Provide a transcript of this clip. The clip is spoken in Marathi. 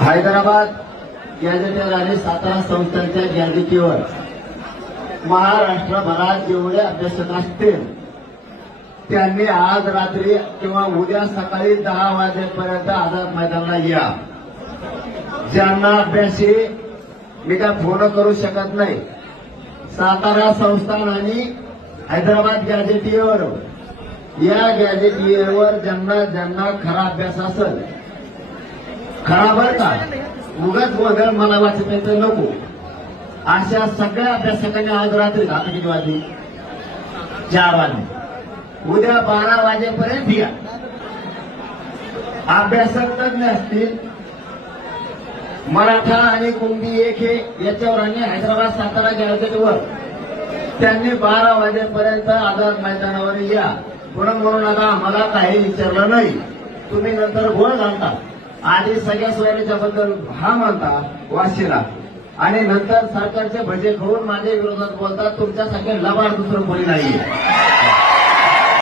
हैदराबाद गॅझेटेर आणि सातारा संस्थांच्या गॅझेटीवर महाराष्ट्रभरात जेवढे अभ्यासक असतील त्यांनी आज रात्री किंवा उद्या सकाळी 10 वाजेपर्यंत आझाद मैदानाला या. ज्यांना अभ्यासी मी काय फोन करू शकत नाही, सातारा संस्थान आणि हैदराबाद गॅझेटीवर या गॅझेटीवर ज्यांना खरा अभ्यास असेल, खरा बरं का, उगाच वगैरे मला वाचत नाही तर नको, अशा सगळ्या अभ्यासकांनी आज रात्री आता किती वाजली 4 वाजले, उद्या 12 वाजेपर्यंत या. अभ्यासक तज्ञ असतील, मराठा आणि कुणबी एक हे याच्यावर आणि हैदराबाद सातारा गॅझेटवर त्यांनी 12 वाजेपर्यंत आझाद मैदानावर या. पुन्हा म्हणू नका आम्हाला काही विचारलं नाही, तुम्ही नंतर गोळ घालता. आधी सगळ्या सोयरीच्याबद्दल हा म्हणता वाशीला आणि नंतर सरकारचे भजे खाऊन माझ्या विरोधात बोलतात. तुमच्यासारखे लबाड दुसरं कोणी नाहीये.